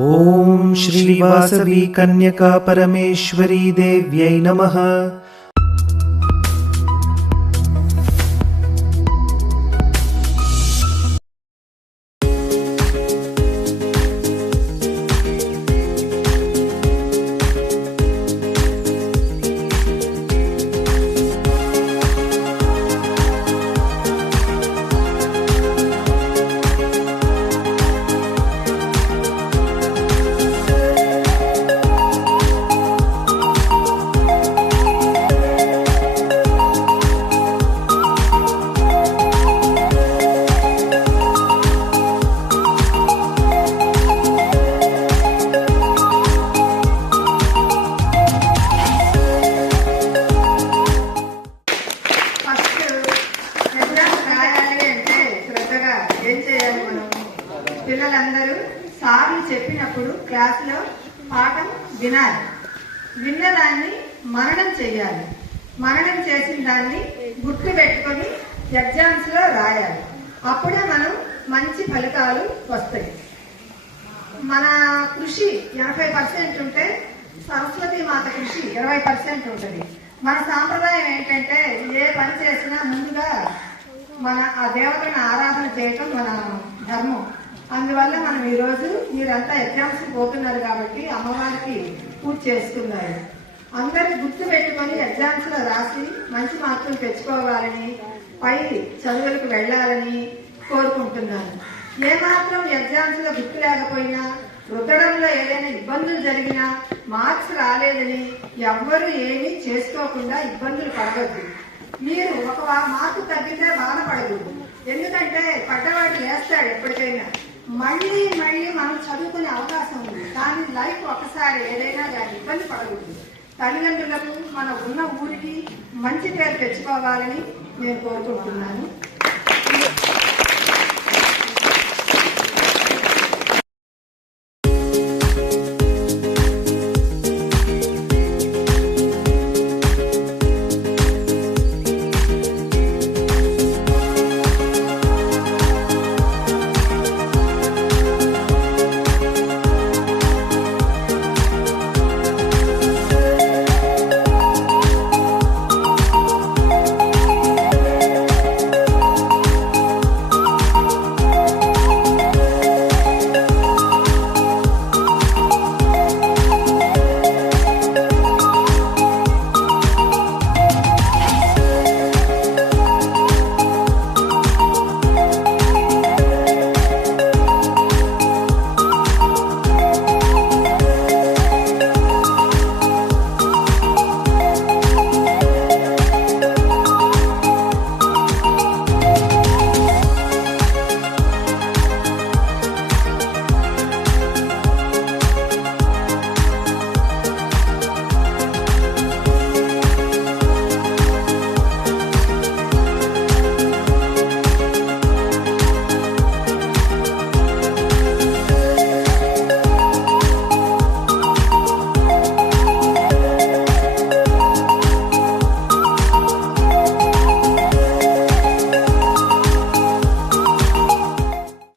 ओम श्री वासवी कन्यका परमेश्वरी देव्यै नमः। పిల్లలందరూ సార్లు చెప్పినప్పుడు క్లాసులో పాఠం వినాలి. విన్నదాన్ని మననం చేయాలి. మననం చేసిన దాన్ని గుర్తు పెట్టుకొని ఎగ్జామ్స్ లో రాయాలి. అప్పుడే మనం మంచి ఫలితాలు వస్తాయి. మన కృషి 80% ఉంటే సరస్వతి మాత కృషి 20% ఉంటుంది. మన సాంప్రదాయం ఏంటంటే ఏ పని చేసినా ముందుగా మన ఆ దేవతను ఆరాధన చేయటం మన ధర్మం. అందువల్ల మనం ఈరోజు మీరంతా ఎగ్జామ్స్ పోతున్నారు కాబట్టి అమ్మవారికి పూజ చేసుకున్నారు. అందరూ గుర్తు పెట్టుకొని ఎగ్జామ్స్ లో రాసి మంచి మార్కులు తెచ్చుకోవాలని, పై చదువులకు వెళ్లాలని కోరుకుంటున్నాను. ఏమాత్రం ఎగ్జామ్స్ లో గుర్తు లేకపోయినా, రుద్దడంలో ఏదైనా ఇబ్బందులు జరిగినా, మార్క్స్ రాలేదని ఎవ్వరూ ఏమీ చేసుకోకుండా ఇబ్బందులు పడవద్దు. మీరు ఒక మార్కు తగ్గితే బాధపడకూడదు. ఎందుకంటే పడ్డవాడు లేస్తాడు ఎప్పటికైనా. మళ్ళీ మనం చదువుకునే అవకాశం ఉంది. కానీ లైఫ్ ఒకసారి ఏదైనా కానీ ఇబ్బంది పడకూడదు. తల్లిదండ్రులకు మన ఉన్న ఊరికి మంచి పేరు తెచ్చుకోవాలని నేను కోరుకుంటున్నాను.